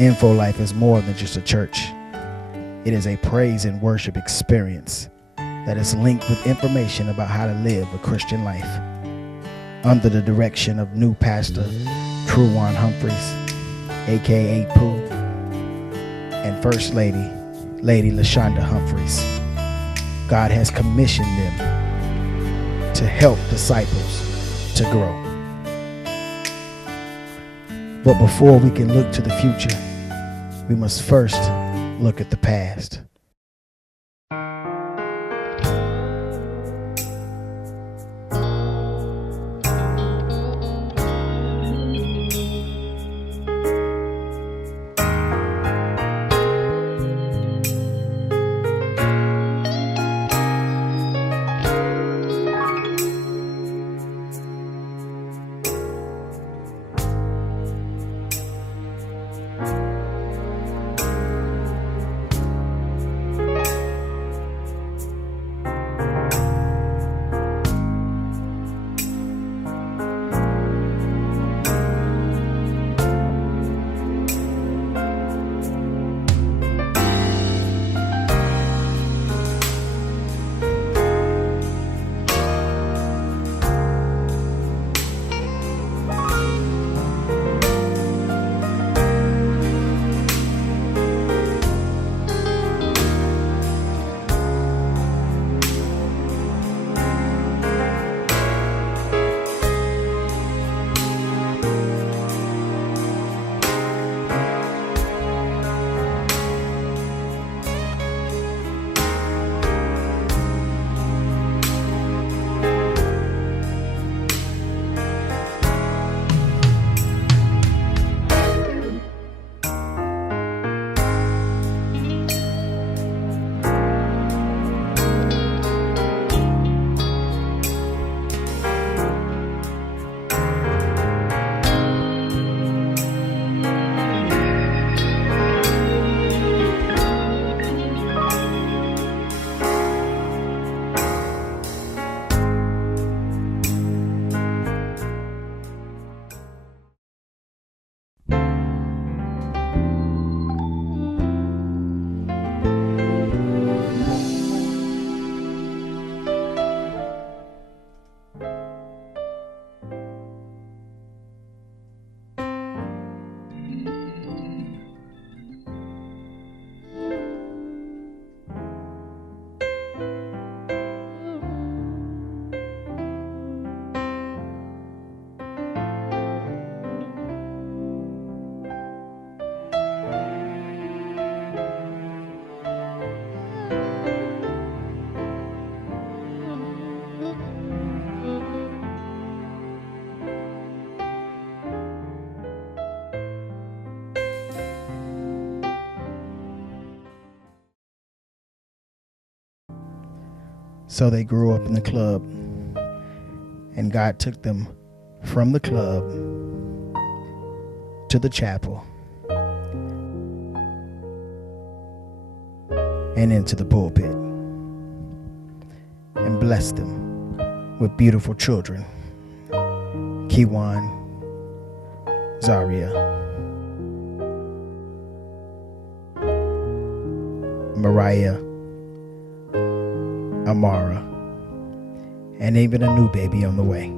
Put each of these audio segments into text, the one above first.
Info Life is more than just a church. It is a praise and worship experience that is linked with information about how to live a Christian life. Under the direction of new pastor Juan Humphries, aka Pooh, and First Lady LaShonda Humphries, God has commissioned them to help disciples to grow. But before we can look to the future, we must first look at the past. So they grew up in the club, and God took them from the club to the chapel and into the pulpit, and blessed them with beautiful children, Juan, Zaria, Mariah, Amara, and even a new baby on the way.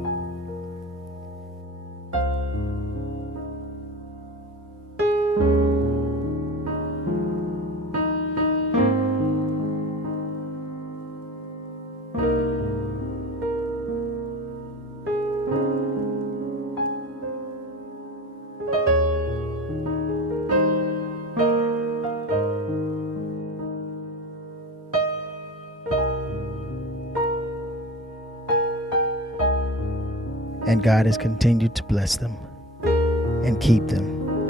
And God has continued to bless them and keep them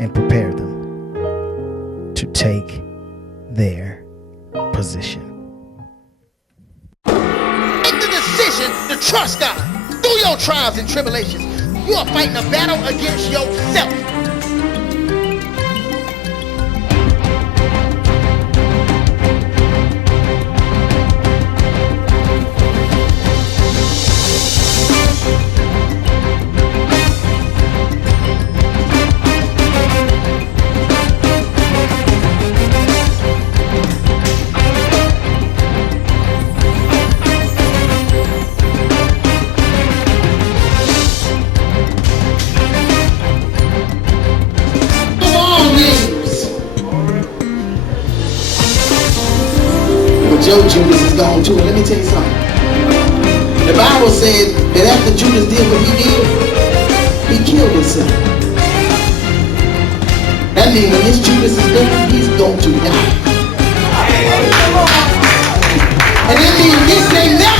and prepare them to take their position. Make the decision to trust God through your trials and tribulations. You are fighting a battle against yourself. gone too. Let me tell you something. The Bible says that after Judas did what he did, he killed himself. That means when this Judas is dead, he's going to die. And that means this may never